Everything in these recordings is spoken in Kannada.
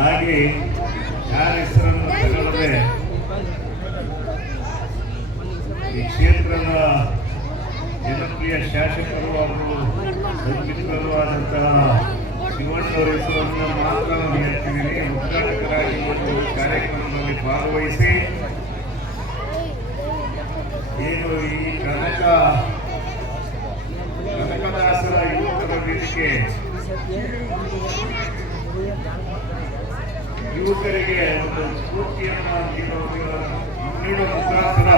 ಹಾಗಾಗಿ ಯಾರ ಹೆಸರನ್ನು ತಗೊಳ್ಳದೆ ಈ ಕ್ಷೇತ್ರದ ಜನಪ್ರಿಯ ಶಾಸಕರು ಅವರು ಸಂಘಟಕರು ಆದಂತಹ ಶಿವಣ್ಣವರ ಹೆಸರನ್ನು ಮಾತ್ರ ನಾನು ಹೇಳ್ತಿದ್ದೀನಿ. ಉದ್ಘಾಟಕರಾಗಿ ಒಂದು ಕಾರ್ಯಕ್ರಮದಲ್ಲಿ ಭಾಗವಹಿಸಿ ಏನು ಈ ಕನಕದಾಸರ ಯುವಕರ ವೇದಿಕೆ ಯುವಕರಿಗೆ ಒಂದು ಸ್ಫೂರ್ತಿಯನ್ನು ನೀಡುವ ಮುಖಾಂತರ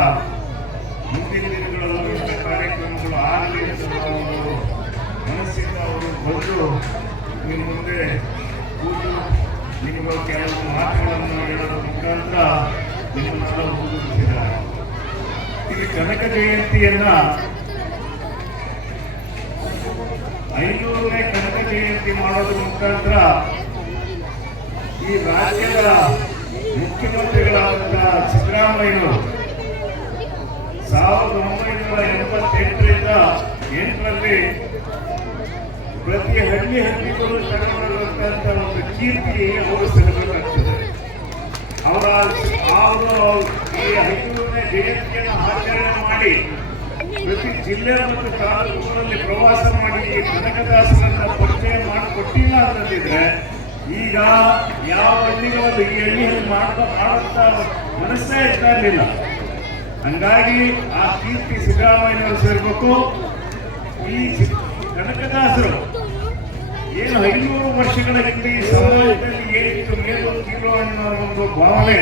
ಮುಂದಿನ ದಿನಗಳಲ್ಲಿ ಇಂಥ ಕಾರ್ಯಕ್ರಮಗಳು ಆಗಲಿ ಅಂತ ಒಂದು ಮನಸ್ಸಿಂದ ಅವರು ಬಂದು ನಿಮ್ಮ ಮುಂದೆ ಕೂತು ನಿಮಗೆ ಕೆಲವು ಮಾತುಗಳನ್ನು ಹೇಳೋದ್ರ ಮುಖಾಂತರ ನಿಮ್ಮನ್ನೆಲ್ಲ ಹುಡುಕಿದ್ದಾರೆ. ಇಲ್ಲಿ ಕನಕ ಜಯಂತಿಯನ್ನ 500ನೇ ಕನಕ ಜಯಂತಿ ಮಾಡೋದ್ರ ಮುಖಾಂತರ ಈ ರಾಜ್ಯದ ಮುಖ್ಯಮಂತ್ರಿಗಳಾದಂತಹ ಸಿದ್ದರಾಮಯ್ಯನವರು 1988ರಿಂದ 8ರಲ್ಲಿ ಪ್ರತಿ ಹಳ್ಳಿಗಳು ತಗೊಂಡಿರುವಂತಹ ಒಂದು ಕೀರ್ತಿ ಅವರು ಸಲ್ಲಬೇಕಾಗ್ತದೆ. ಅವರು ಈ 500ನೇ ಜಯಂತಿಯನ್ನು ಆಚರಣೆ ಮಾಡಿ ಪ್ರತಿ ಜಿಲ್ಲೆ ಮತ್ತು ತಾಲೂಕುಗಳಲ್ಲಿ ಪ್ರವಾಸ ಮಾಡಿ ಕನಕದಾಸರನ್ನ ಪರಿಚಯ ಮಾಡಿಕೊಟ್ಟಿಲ್ಲ ಅಂತಂದಿದ್ರೆ ಈಗ ಯಾವ ಹಳ್ಳಿಗಳಲ್ಲಿ ಈ ಹಳ್ಳಿಯಲ್ಲಿ ಮಾಡುವಂತ ಮನಸ್ಸೇ ಇರ್ತಾ ಇರಲಿಲ್ಲ. ಹಂಗಾಗಿ ಆ ಕೀರ್ತಿ ಸಿದ್ದರಾಮಯ್ಯನವರು ಸೇರ್ಬೇಕು. ಈ ಕನಕದಾಸರು ಏನು 500 ವರ್ಷಗಳ ಹಿಂದೆ ಸಮಾಜದಲ್ಲಿ ಏನಿತ್ತು ಮೇಲು ಕೀಳು ಅನ್ನೋ ಒಂದು ಭಾವನೆ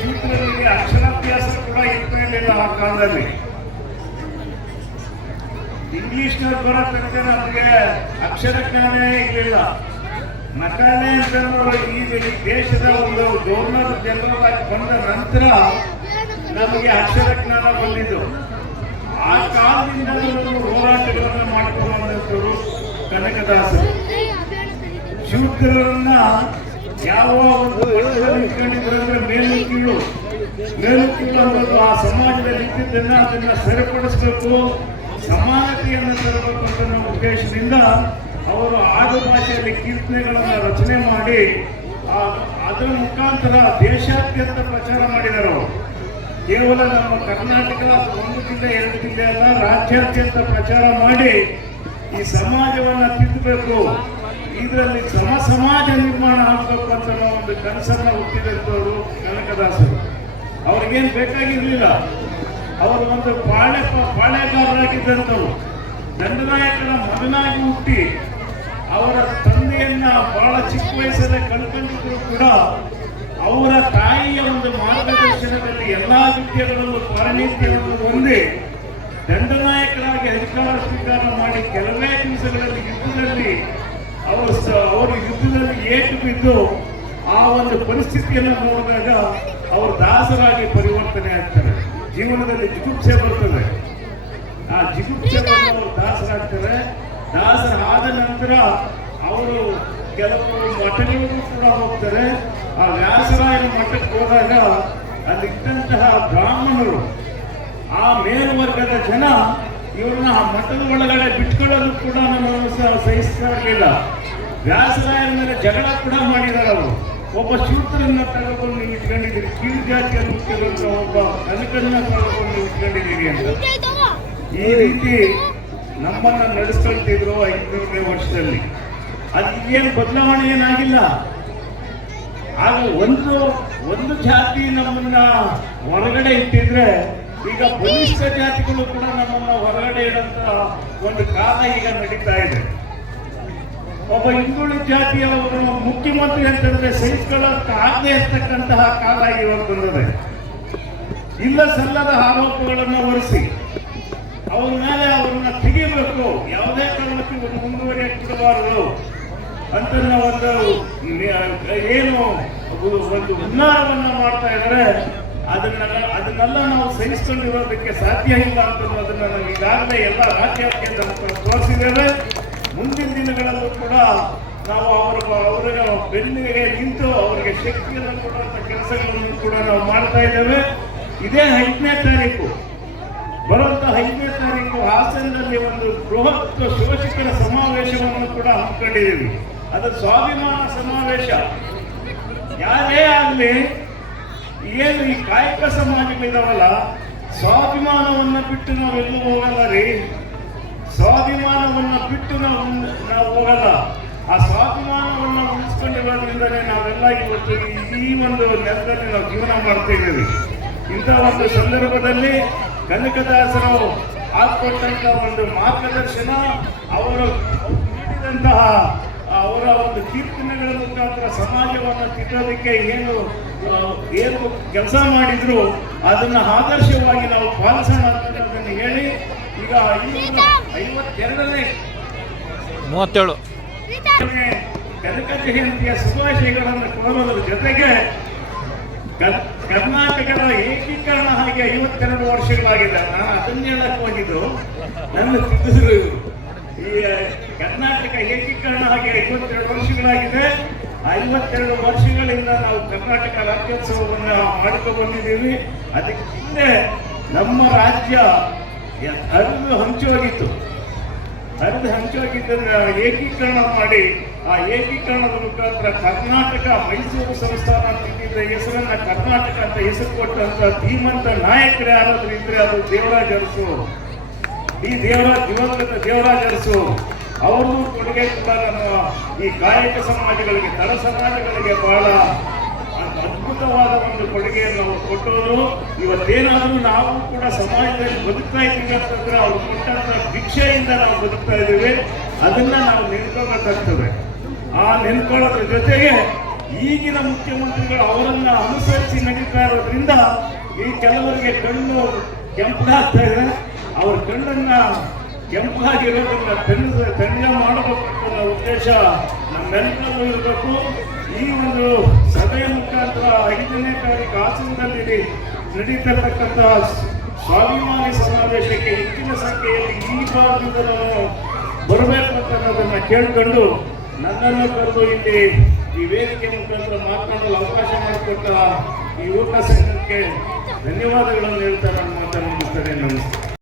ಶೂದ್ರರಿಗೆ ಅಕ್ಷರಾಭ್ಯಾಸ ಕೂಡ ಇರ್ತಾ ಇರಲಿಲ್ಲ ಆ ಕಾಲದಲ್ಲಿ. ಇಂಗ್ಲಿಷ್ನವ್ರು ಬರೋ ತನಕ ನಮಗೆ ಅಕ್ಷರ ಜ್ಞಾನ ಇರಲಿಲ್ಲ. ನಕಾಲೆ ಅಂತ ಈ ದೇಶದ ಒಂದು ಗವರ್ನರ್ ಜನರಲ್ ಆಗಿ ಬಂದ ನಂತರ ನಮಗೆ ಅಕ್ಷರ ಜ್ಞಾನ ಬಂದಿದ್ದು. ಆ ಕಾಲದಿಂದ ಹೋರಾಟಗಳನ್ನು ಮಾಡಿಕೊಳ್ಳುವಂಥವರು ಕನಕದಾಸರು. ಶೂದ್ರರನ್ನ ಯಾವ ಒಂದು ಇಟ್ಕೊಂಡಿದ್ರು ಅಂದ್ರೆ ಮೇಲು ಕೀಳು ಅನ್ನೋದು ಆ ಸಮಾಜದಲ್ಲಿ ಇದ್ದಿದ್ದನ್ನ ಅದನ್ನ ಸರಿಪಡಿಸಬೇಕು, ಸಮಾನತೆಯನ್ನು ತರಬೇಕು ಅಂತ ನಮ್ಮ ಉದ್ದೇಶದಿಂದ ಅವರು ಆಡು ಭಾಷೆಯಲ್ಲಿ ಕೀರ್ತನೆಗಳನ್ನು ರಚನೆ ಮಾಡಿ ಅದರ ಮುಖಾಂತರ ದೇಶಾದ್ಯಂತ ಪ್ರಚಾರ ಮಾಡಿದರು. ಕೇವಲ ನಮ್ಮ ಕರ್ನಾಟಕ 1 ಜಿಲ್ಲೆ 2 ಜಿಲ್ಲೆ ಅಲ್ಲ, ರಾಜ್ಯಾದ್ಯಂತ ಪ್ರಚಾರ ಮಾಡಿ ಈ ಸಮಾಜವನ್ನು ತಿದ್ದಬೇಕು, ಇದರಲ್ಲಿ ಸಮಾಜ ನಿರ್ಮಾಣ ಆಗಬೇಕು ಅಂತ ಒಂದು ಕನಸನ್ನ ಹುಟ್ಟಿದಂಥವರು ಕನಕದಾಸರು. ಅವ್ರಿಗೇನು ಬೇಕಾಗಿರ್ಲಿಲ್ಲ. ಅವರು ಒಂದು ಪಾಳೆಗಾರರಾಗಿದ್ದಂಥವ್ರು. ದಂಡನಾಯಕನ ಮಗನಾಗಿ ಹುಟ್ಟಿ ಅವರ ತಂದೆಯನ್ನ ಬಹಳ ಚಿಕ್ಕ ವಯಸ್ಸಲ್ಲೇ ಕಳ್ಕೊಂಡಿದ್ರು ಕೂಡ ಅವರ ತಾಯಿಯ ಒಂದು ಮಾರ್ಗದರ್ಶನದಲ್ಲಿ ಎಲ್ಲಾ ವಿದ್ಯೆಗಳಲ್ಲೂ ಪಾರಣಿತ್ಯವನ್ನು ಹೊಂದಿ ದಂಡನಾಯಕರಾಗಿ ಅಧಿಕಾರ ಸ್ವೀಕಾರ ಮಾಡಿ ಕೆಲವೇ ದಿವಸಗಳಲ್ಲಿ ಯುದ್ಧದಲ್ಲಿ ಅವರು ಯುದ್ಧದಲ್ಲಿ ಏಟು ಬಿದ್ದು ಆ ಒಂದು ಪರಿಸ್ಥಿತಿಯನ್ನು ನೋಡಿದಾಗ ಅವರು ದಾಸರಾಗಿ ಪರಿವರ್ತನೆ ಆಗ್ತಾರೆ. ಜೀವನದಲ್ಲಿ ಜಿಗುಪ್ಸೆ ಬರ್ತದೆ. ಆ ಜಿಗುಪ್ಸೆಗೆ ಅವರು ದಾಸರಾಗ್ತಾರೆ. ದಾಸರಾದ ನಂತರ ಅವರು ಕೆಲವು ಮಠಗಳಿಗೂ ಕೂಡ ಹೋಗ್ತಾರೆ. ಆ ವ್ಯಾಸರಾಯನ ಮಠಕ್ಕೆ ಹೋದಾಗ ಅಲ್ಲಿದ್ದಂತಹ ಬ್ರಾಹ್ಮಣರು, ಆ ಮೇಲ್ವರ್ಗದ ಜನ ಇವ್ರನ್ನ ಆ ಮಠದ ಒಳಗಡೆ ಬಿಟ್ಕೊಳ್ಳೋದು ಕೂಡ ನಮ್ಮನ್ನು ಸಹಿಸ್ತಾ ಇರಲಿಲ್ಲ. ವ್ಯಾಸರಾಯನ ಮೇಲೆ ಜಗಳ ಕೂಡ ಮಾಡಿದ್ದಾರೆ. ಅವರು ಒಬ್ಬ ಶೂದ್ರನ್ನ ತಗೊಂಡು ನೀವು ಇಟ್ಕೊಂಡಿದ್ದೀರಿ, ಕೀಳು ಜಾತಿಯನ್ನು ಹುಟ್ಟಿದಂತ ಒಬ್ಬ ಕನಕನ್ನ ತಗೊಂಡು ನೀವು ಇಟ್ಕೊಂಡಿದ್ದೀರಿ ಅಂತ ಈ ರೀತಿ ನಮ್ಮನ್ನ ನಡೆಸ್ಕೊಳ್ತಿದ್ರು 500ನೇ ವರ್ಷದಲ್ಲಿ. ಅದು ಏನು ಬದಲಾವಣೆ ಏನಾಗಿಲ್ಲ. ಆಗ ಒಂದು ಜಾತಿ ನಮ್ಮನ್ನ ಹೊರಗಡೆ ಇಟ್ಟಿದ್ರೆ ಈಗ ಬಲಿಷ್ಠ ಜಾತಿಗಳು ಕೂಡ ನಮ್ಮನ್ನ ಹೊರಗಡೆ ಇಡಂತ ಒಂದು ಕಾಲ ಈಗ ನಡೀತಾ ಇದೆ. ಒಬ್ಬ ಹಿಂದುಳಿದ ಜಾತಿಯವರು ಮುಖ್ಯಮಂತ್ರಿ ಅಂತಂದ್ರೆ ಸಹಿಸಿಕೊಳ್ಳೋಕೆ ಆಗದೆ ಇರ್ತಕ್ಕಂತಹ ಕಾಲ ಇವಾಗ ಬಂದಿದೆ. ಇಲ್ಲ ಸಲ್ಲದ ಆರೋಪಗಳನ್ನು ಹೊರಿಸಿ ಅವ್ರ ಮೇಲೆ ಅವ್ರನ್ನ ತೆಗಿಬೇಕು, ಯಾವುದೇ ಕಾರಣಕ್ಕೂ ಮುಂದುವರಿಯಕ್ಕೆ ಬಿಡಬಾರದು ಅಂತ ಒಂದು ಹುನ್ನಾರವನ್ನ ಮಾಡ್ತಾ ಇದ್ದಾರೆ. ಅದನ್ನೆಲ್ಲ ನಾವು ಸಹಿಸಿಕೊಂಡಿರೋದಕ್ಕೆ ಸಾಧ್ಯ ಇಲ್ಲ ಅಂತ ಅದನ್ನ ನಾವು ಈಗಾಗಲೇ ಎಲ್ಲ ರಾಜ್ಯಾದ್ಯಂತ ತೋರಿಸಿದ್ದೇವೆ. ಮುಂದಿನ ದಿನಗಳಲ್ಲೂ ಕೂಡ ನಾವು ಅವರ ಬೆನ್ನಿಗೆ ನಿಂತು ಅವರಿಗೆ ಶಕ್ತಿಯನ್ನು ಕೊಡುವಂತ ಕೆಲಸಗಳನ್ನು ಕೂಡ ನಾವು ಮಾಡ್ತಾ ಇದ್ದೇವೆ. ಇದೇ 5ನೇ ತಾರೀಕು ಬರುವಂತ 5ನೇ ತಾರೀಕು ನಾವು ಹಾಸನದಲ್ಲಿ ಒಂದು ಬೃಹತ್ ಶೋಷಕರ ಸಮಾವೇಶವನ್ನು ಕೂಡ ಹಮ್ಮಿಕೊಂಡಿದ್ದೀವಿ. ಅದು ಸ್ವಾಭಿಮಾನ ಸಮಾವೇಶ. ಯಾರೇ ಆಗಲಿ, ಏನು ಈ ಕಾಯಕ ಸಮಾಜಗಳಿದಾವಲ್ಲ, ಸ್ವಾಭಿಮಾನವನ್ನ ಬಿಟ್ಟು ನಾವೆಲ್ಲೂ ಹೋಗಲ್ಲ ರೀ. ಸ್ವಾಭಿಮಾನವನ್ನ ಬಿಟ್ಟು ನಾವು ಹೋಗಲ್ಲ. ಆ ಸ್ವಾಭಿಮಾನವನ್ನು ಉಳಿಸ್ಕೊಂಡಿರೋದ್ರಿಂದಲೇ ನಾವೆಲ್ಲ ಇವತ್ತು ಈ ಒಂದು ನೆಲದಲ್ಲಿ ನಾವು ಜೀವನ ಮಾಡ್ತಾ ಇದ್ದೀವಿ. ಇಂಥ ಒಂದು ಸಂದರ್ಭದಲ್ಲಿ ಕನಕದಾಸರು ಹಾಕೊಟ್ಟಂತ ಒಂದು ಮಾರ್ಗದರ್ಶನ, ಅವರು ನೀಡಿದಂತಹ ಅವರ ಒಂದು ಕೀರ್ತನೆಗಳ ಮುಖಾಂತರ ಸಮಾಜವನ್ನು ತಿದ್ದೋದಕ್ಕೆ ಏನು ಕೆಲಸ ಮಾಡಿದ್ರು ಅದನ್ನ ಆದರ್ಶವಾಗಿ ನಾವು ಪಾಲಿಸೋಣ ಅನ್ನೋದನ್ನು ಹೇಳಿ, ಈಗ 52ನೇ 37 ಕನಕ ಜಯಂತಿಯ ಶುಭಾಶಯಗಳನ್ನು ಕೊಡುವುದರ ಜೊತೆಗೆ ಕರ್ನಾಟಕದ ಏಕೀಕರಣ ಹಾಗೆ 52 ವರ್ಷಗಳಾಗಿದೆ. ನಾನು ಅದನ್ನ ಹೇಳಕ್ ಹೋಗಿದ್ದು, ನನ್ನ ತಿದ್ದಿದ್ರು. ಈ ಕರ್ನಾಟಕ ಏಕೀಕರಣ ಹಾಗೆ 52 ವರ್ಷಗಳಾಗಿದೆ. 52 ವರ್ಷಗಳಿಂದ ನಾವು ಕರ್ನಾಟಕ ರಾಜ್ಯೋತ್ಸವವನ್ನು ಮಾಡ್ಕೊ ಬಂದಿದ್ದೀವಿ. ಅದಕ್ಕೆ ಹಿಂದೆ ನಮ್ಮ ರಾಜ್ಯ ಹರಿದು ಹಂಚೋಗಿತ್ತು. ಏಕೀಕರಣ ಮಾಡಿ, ಆ ಏಕೀಕರಣದ ಮುಖಾಂತರ ಕರ್ನಾಟಕ ಮೈಸೂರು ಸಂಸ್ಥಾನ ಅಂತಿದ್ದ ಹೆಸರನ್ನ ಕರ್ನಾಟಕ ಅಂತ ಹೆಸರು ಕೊಟ್ಟಂತ ಧೀಮಂತ ನಾಯಕರು ಯಾರಾದ್ರೂ ಇದ್ರೆ ಅದು ದೇವರಾಜ ಅರಸು. ಈ ದಿವಂಗತ ದೇವರಾಜ ಅರಸು ಅವ್ರದ್ದು ಕೊಡುಗೆ ಕೂಡ ನಮ್ಮ ಈ ಕಾಯಕ ಸಮಾಜಗಳಿಗೆ, ತಳ ಸಮಾಜಗಳಿಗೆ ಬಹಳ ಅದ್ಭುತವಾದ ಒಂದು ಕೊಡುಗೆಯನ್ನು ನಾವು ಕೊಟ್ಟವರು. ಇವತ್ತೇನಾದ್ರೂ ನಾವು ಕೂಡ ಸಮಾಜದಲ್ಲಿ ಬದುಕ್ತಾ ಇದ್ದೀವಿ ಅಂತಂದ್ರೆ ಅವ್ರು ಕೊಟ್ಟಂತ ಭಿಕ್ಷೆಯಿಂದ ನಾವು ಬದುಕ್ತಾ ಇದ್ದೀವಿ. ಅದನ್ನ ನಾವು ನೆನ್ಕೋಬೇಕಾಗ್ತದೆ. ಆ ನೆನ್ಕೊಳ್ಳೋದ್ರ ಜೊತೆಗೆ ಈಗಿನ ಮುಖ್ಯಮಂತ್ರಿಗಳು ಅವರನ್ನ ಅನುಸರಿಸಿ ನಡೀತಾ ಇರೋದ್ರಿಂದ ಈ ಕೆಲವರಿಗೆ ಕಣ್ಣು ಕೆಂಪಾಗ್ತಾ ಇದೆ. ಅವ್ರ ಕಣ್ಣನ್ನ ಕೆಂಪಾಗಿರೋದನ್ನ ತಣ್ಣಗೆ ಮಾಡಬೇಕು ಅನ್ನೋ ಉದ್ದೇಶ ನಮ್ಮೆಲ್ಲರೂ ಇರಬೇಕು. ಈ ಒಂದು ಸಭೆಯ ಮುಖಾಂತರ 5ನೇ ತಾರೀಕು ಹಾಸನದಲ್ಲಿ ನಡೀತಿರ್ತಕ್ಕಂತಹ ಸ್ವಾಭಿಮಾನಿ ಸಮಾವೇಶಕ್ಕೆ ಹೆಚ್ಚಿನ ಸಂಖ್ಯೆಯಲ್ಲಿ ಈ ಭಾಗದಿಂದ ನಾವು ಬರಬೇಕು ಅಂತ ಅನ್ನೋದನ್ನ ಕೇಳ್ಕೊಂಡು ನನ್ನನ್ನು ಕರೆದು ಇಲ್ಲಿ ಈ ವೇದಿಕೆ ಮುಖಾಂತರ ಮಾತನಾಡಲು ಅವಕಾಶ ಮಾಡಿಕೊಟ್ಟ ಈ ಯುವಕ ಸಂಘಕ್ಕೆ ಧನ್ಯವಾದಗಳನ್ನು ಹೇಳ್ತಾ ನನ್ನ ಮಾತನ್ನು ಮುಗಿಸ್ತೇನೆ. ನಮಸ್ತೆ.